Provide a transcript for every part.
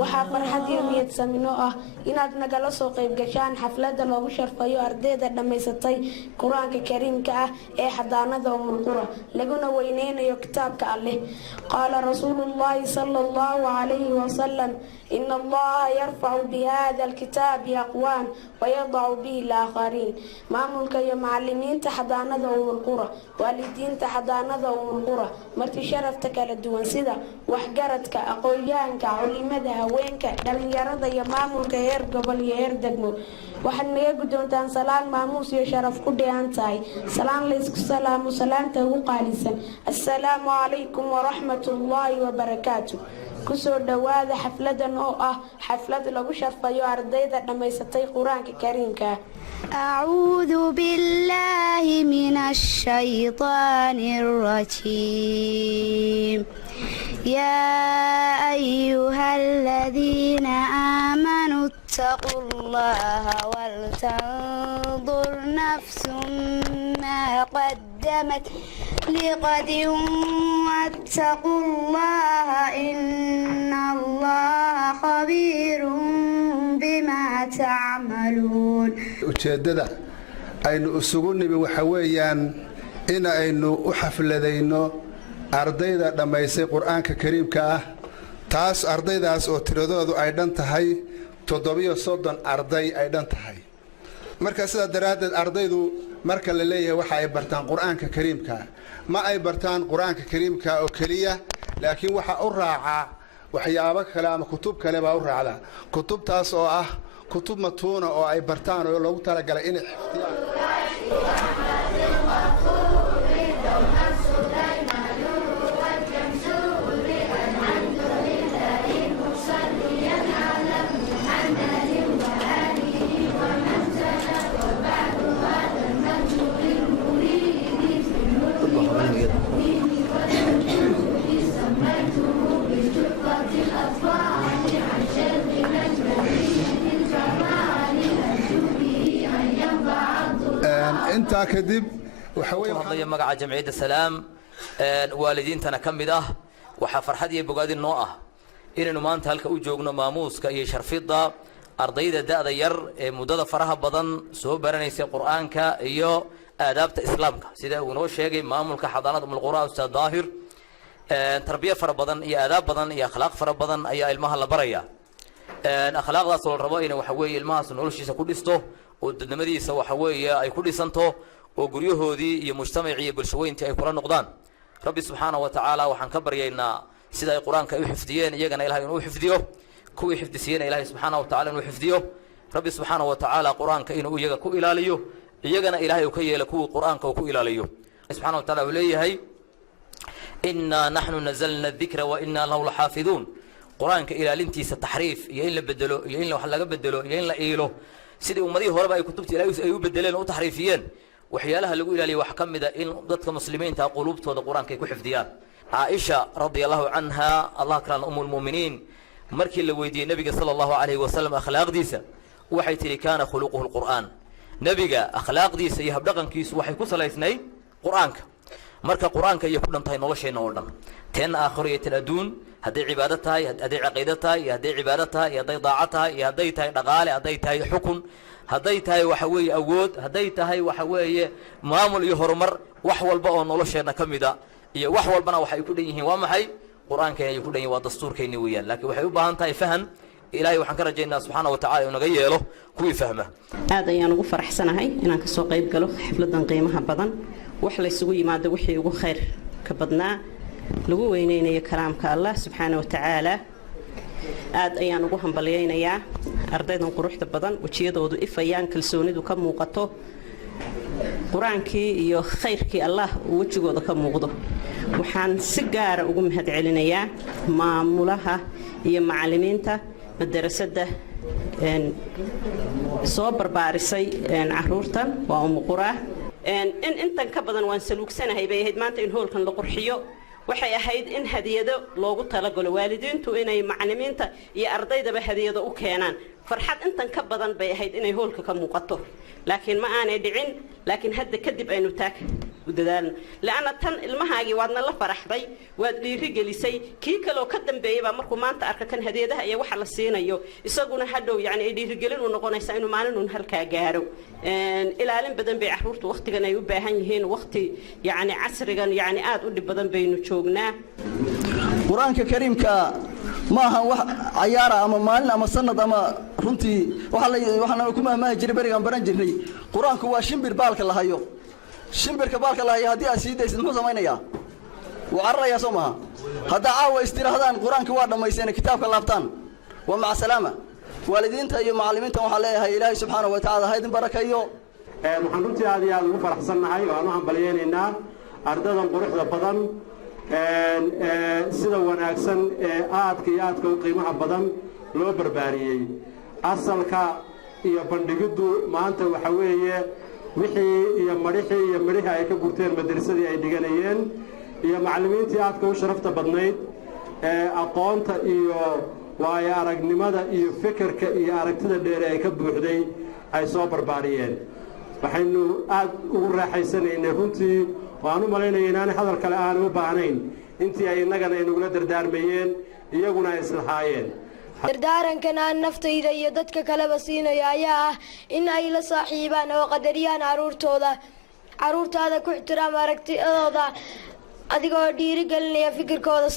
waxaa farxad iyo niyad samino ah inaad nagala soo qayb gashaan xafladda loogu sharfayo ardayda dhammaysatay qur-aanka kariimka ah ee xadaanada umulqura laguna weyneynayo kitaabka alleh qaala rasuulullaahi sala allahu calayhi wasalam ina allaha yarfacu bihada alkitaabi aqwaam wayadacu bihi alaakhariin maamulka iyo macalimiinta xadaanada umulqura waalidiinta xadaanada umulqura marti sharafta kala duwan sida waxgaradka aqoon-yahanka culimada haweenka dhalinyarada iyo maamulka heer gobol iyo heer degmo waxaad naga guddoontaan salaan maamuus iyo sharaf ku dheehan tahay salaan laysku salaamo salaanta ugu qaalisan assalaamu calaykum waraxmatullaahi wabarakaatu kusoo dhowaada xafladan oo ah xaflad lagu sharfayo ardayda dhammaysatay qur-aanka kariimka أعوذ بالله من الشيطان الرجيم يا أيها الذين آمنوا اتقوا الله ولتنظر نفس ما قدمت لغد واتقوا الله إن الله خبير بما تعملون ujeedada aynu isugu nimi waxa weeyaan in aynu u xafladayno ardayda dhammaysay qur-aanka kariimka ah taas ardaydaas oo tiradoodu ay dhan tahay 730 arday ay dhan tahay marka sidaa daraaddeed ardaydu marka la leeyahay waxa ay bartaan qur-aanka kariimka ma ay bartaan qur-aanka kariimka oo kaliya laakiin waxa u raaca waxyaabo kale ama kutub kale baa u raacda kutubtaas oo ah kutub matuuna oo ay bartaan oo loogu talagalay inay inta kadib waxa weeye magaca jamciyadda salaam waalidiintana kamid ah waxa farxad iyo bogaadin noo ah inaynu maanta halka u joogno maamuuska iyo sharfida ardayda da'da yar ee muddada faraha badan soo baranaysa quraanka iyo aadaabta islaamka sida uu noo sheegay maamulka xadaanada umulqura ustaad daahir tarbiya fara badan iyo aadaab badan iyo akhlaaq fara badan ayaa ilmaha la baraya akhlaaqdaas oo rabo inay waxa weeye ilmahaas noloshiisa ku dhisto oo dadnimadiisa waxa weeye ay ku dhisanto oo guryahoodii iyo mujtamacii iyo bulshooyintii ay kula noqdaan rabbi subxaanahu wa tacaala waxaan ka baryaynaa sida ay qur-aanka u xifdiyeen iyagana ilahay inuu xifdiyo kuwii xifdisiyeen ilahay subxaanahu wa tacaala inuu xifdiyo rabbi subxaanahu wa tacaala qur-aanka inuu iyaga ku ilaaliyo iyagana ilahay uu ka yeelo kuwii qur-aanka uu ku ilaaliyo subxaanahu wa tacaala uu leeyahay innaa naxnu nazalna adikra wa innaa lahu laxaafiduun qur-aanka ilaalintiisa taxriif iyo in la bedelo iyo in wax laga bedelo iyo in la iilo sidii ummadii horeba ay kutubta ilaahay ay u bedeleen oo u taxriifiyeen waxyaalaha lagu ilaaliyo wax kamida in dadka muslimiinta qulubtooda quraanka ay ku xifdiyaan Aisha radiyallahu anha Allah karan ummul mu'minin markii la weydiiyay nabiga sallallahu alayhi wasallam akhlaaqdiisa waxay tiri kaana khuluquhu alquran nabiga akhlaaqdiisa iyo habdhaqankiisu waxay ku salaysnay quraanka marka quraanka iyo ku dhantahay nolosheena oo dhan teen aakhiriyada adduun hadday cibaado tahay hadday aqeedo tahay hadday cibaado tahay hadday daaco tahay hadday tahay dhaqaale hadday tahay xukun hadday tahay waxa weeye awood hadday tahay waxa weeye maamul iyo horumar wax walba oo nolosheena kamida iyo wax walbana waxa ay ku dhan yihiin waa maxay quraanka ay ku dhan yihiin waa dastuurkeena weeyaan laakiin waxay u baahan tahay faham ilaahay waxaan ka rajaynaa subxaanahu wa tacaala inuu naga yeelo kuwii fahma aad ayaan ugu faraxsanahay inaan ka soo qayb galo xafladan qiimaha badan wax la isugu yimaado wixii ugu khayr ka badnaa lagu weyneynayo kalaamka Allah subxaanahu wa tacaala aad ayaan ugu hambaliyaynayaa ardaydan quruxda badan wajiyadoodu ifayaan kalsoonidu ka muuqato quraankii iyo khayrkii Allah wajigooda ka muuqdo waxaan si gaar ah ugu mahad celinayaa maamulaha iyo macallimiinta madrasada soo barbaarisay caruurtan waa umqura intan ka badan waan saluugsanahay bay ahayd maanta in hoolkan la qurxiyo waxay ahayd in hadiyado loogu talagalo waalidiintu inay macallimiinta iyo ardaydaba hadiyado u keenaan farxad intan ka badan bay ahayd inay hoolka ka muuqato laakiin ma aanay dhicin laakiin hadda kadib aynu taag u dadaalno laana tan ilmahaagi waadna la faraxday waad dhiiri gelisay kii kale oo ka dambeeyay baa markuu maanta arka kan hadeedaha iyo waxa la siinayo isaguna hadhow yani ay dhiiri gelin u noqonaysa inuu maalin halka gaaro ilaalin badan bay caruurtu waqtigan ay u baahan yihiin waqti yani casrigan yani aad u dhib badan baynu joognaa quraanka kariimka ما هو عيارة أما مال أما سند أما رنتي وحنا كم ما يجري بريء عم برنجري قرآن كوا شمبر بالك الله هيو شمبر كبالك الله هي هدي أسيد اسمه زمان يا وعرّ يا سمها هذا عاو استراحة قرآن كوا لما يسين كتاب كلابتان ومع السلامة والدين تيجي معلمين تروح عليها إلهي سبحانه وتعالى هيدا بركة يو محمد هذه المفرح سنة هاي وأنا عم بلين إنها أردنا نروح لبضن sida wanaagsan ee aadka u qiimaha badan loo barbaariyay asalka iyo bandhigadu maanta waxa weeye wixii iyo marixii ay ka gurteen madrasadii ay dhiganayeen iyo macallimiintii aadka u sharafta badnayd ee aqoonta iyo waayo aragnimada iyo fikirka iyo aragtida dheer ay ka buuxday ay soo barbaariyeen waxaynu aad ugu raaxaysanaynay runtii waanu malaynayay inaan hadal kale aan u baahnayn intii ay innagana inagula dardaarmayeen iyaguna ay islahaayeen dardaarankan aan naftayda iyo dadka kaleba siinayo ayaa ah in ay la saaxiibaan oo qadariyaan caruurtaada ku ixtiraam aragtidooda adigoo dhiirigelinaya fikirkooda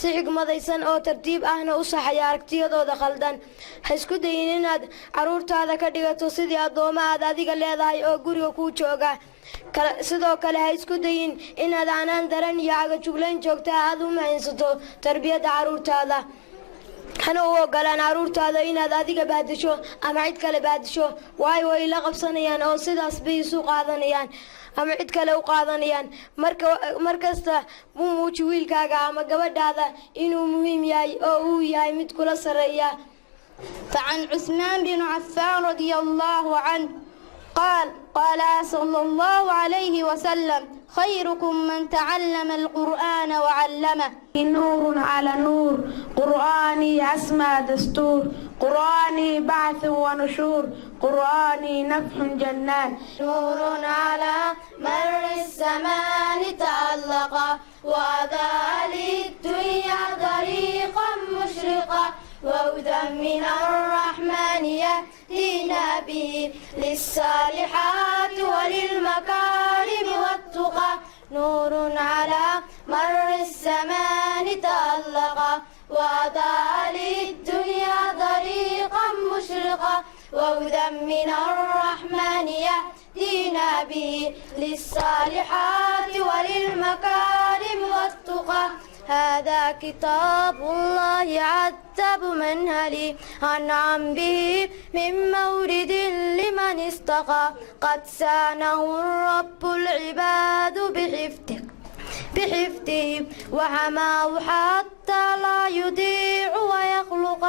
si xigmadaysan oo tartiib ahna u saxaya aragtiyadooda khaldan ha isku dayin inaad caruurtaada ka dhigato sidii addooma aad adiga leedahay oo guriga kuu jooga sidoo kale ha isku dayin inaad aanaan daran iyo cagajuglayn joogta aad u mahinsato tarbiyadda caruurtaada hana u ogolaan caruurtaada inaad adiga baadisho ama cid kale baadisho waayo way la qabsanayaan oo sidaas bay isu qaadanayaan ama cid kale u qaadanayaan markasta buu muuji wiilkaaga ama gabadhaada inuu muhiim yahay oo uu yahay mid kula sareeya فعن عثمان بن عفان رضي الله عنه قال صلى الله عليه وسلم خيركم من تعلم القرآن وعلمه نور على نور قرآني أسمى دستور قرآني بعث ونشور قرآني نفح جنان نور على مر الزمان تعلقا وأضاء للدنيا طريقا مشرقا وهدى من الرحمن يهدينا به للصالحات وللمكارم والتقى نور على مر الزمان تألقا وأضاء للدنيا طريقا مشرقا وهدى من الرحمن يهدينا به للصالحات وللمكارم والتقى هذا كتاب الله عتب منهلي أنعم به من مورد لمن استقى قد سانه الرب العباد بحفظه وحماه حتى لا يضيع ويخلق